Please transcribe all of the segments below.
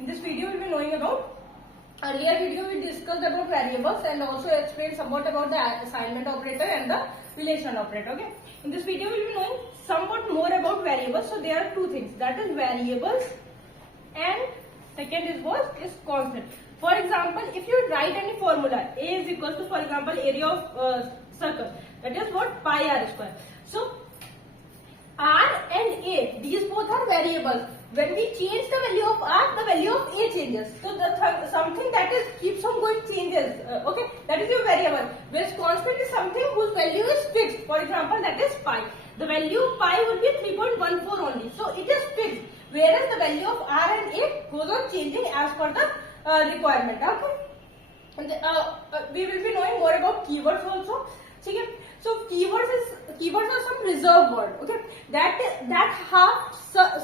In this video, we will be knowing about earlier video we discussed about variables and also explained somewhat about the assignment operator and the relation operator. Okay. In this video, we will be knowing somewhat more about variables. So there are two things, that is variables and second is what is constant. For example, if you write any formula, A is equal to, for example, area of circle, that is what pi r square. So r and a, these both are variables. When we change the value of r, the value of a changes. So something that is keeps on going changes. Okay, that is your variable. Whereas constant is something whose value is fixed. For example, that is pi. The value of pi will be 3.14 only. So it is fixed. Whereas the value of r and a goes on changing as per the requirement. Okay. And we will be knowing more about keywords also. Okay. So keywords are some reserved word. Okay. That have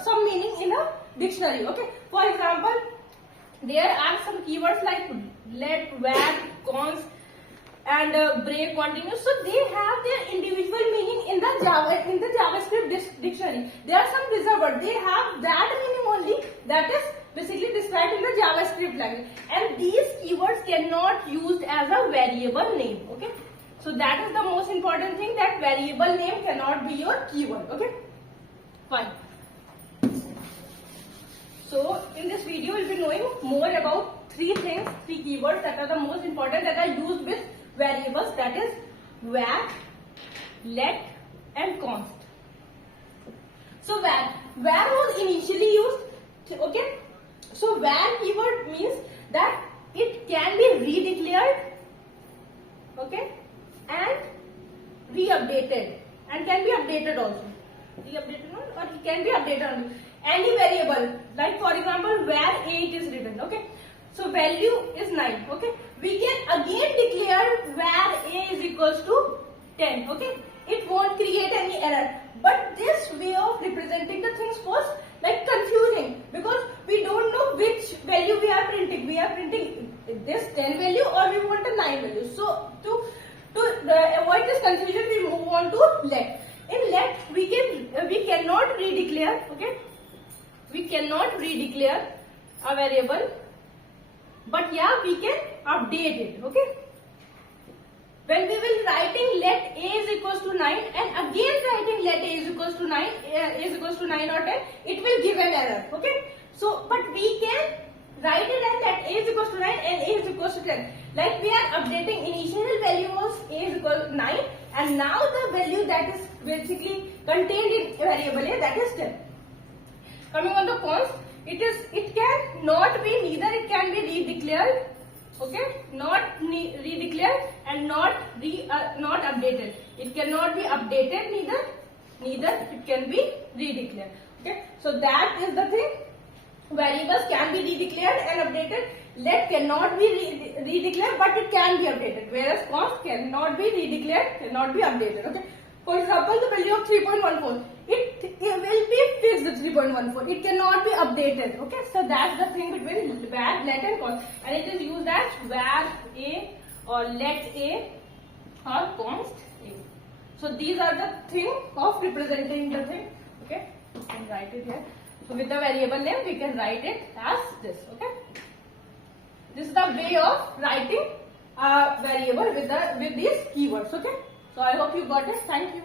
some meaning in a dictionary. Okay. For example, there are some keywords like let, where, cons, and break, continuous. So they have their individual meaning in the JavaScript dictionary. There are some reserved words. They have that meaning only, that is basically described in the JavaScript language. And these keywords cannot used as a variable name. Okay. So that is the most important thing, that variable name cannot be your keyword. Okay. Fine. So in this video, we'll be knowing more about three things, three keywords that are the most important that are used with variables, that is var, let, and const. So var was initially used. Okay. So var keyword means that it can be redeclared, okay, and re-updated, and can be updated also. Re-updated or it can be updated only. Any variable, like for example, var a it is written. Okay. So value is 9. Okay. We can again declare var a is equals to 10. Okay. It won't create any error. But this way of representing the things was like confusing, because we don't know which value we are printing. We are printing this 10 value or we want a 9 value. So to avoid this confusion, we move on to let. In let, we cannot redeclare. Okay. We cannot redeclare a variable, but yeah, we can update it. Okay. When we will writing let a is equals to 9 and again writing let a is equals to 9, or 10, it will give an error. Okay. So, but we can write it as that a is equals to 9 and a is equals to 10. Like we are updating, initial value was a is equal to 9 and now the value that is basically contained in variable a, that is 10. Coming on the const, it can not be, neither it can be redeclared, okay, not redeclared and not updated. It cannot be updated, neither it can be redeclared. Okay, so that is the thing. Variables can be redeclared and updated. Let cannot be redeclared, but it can be updated. Whereas const cannot be redeclared, cannot be updated. Okay. For example, the value of 3.14, it will be fixed 3.14. It cannot be updated. Okay. So that's the thing between var, let, and const, and it is used as var a or let a or const a. So these are the thing of representing the thing. Okay. You can write it here. So with the variable name, we can write it as this. Okay. This is the way of writing a variable with these keywords. Okay. So I hope you got it. Thank you.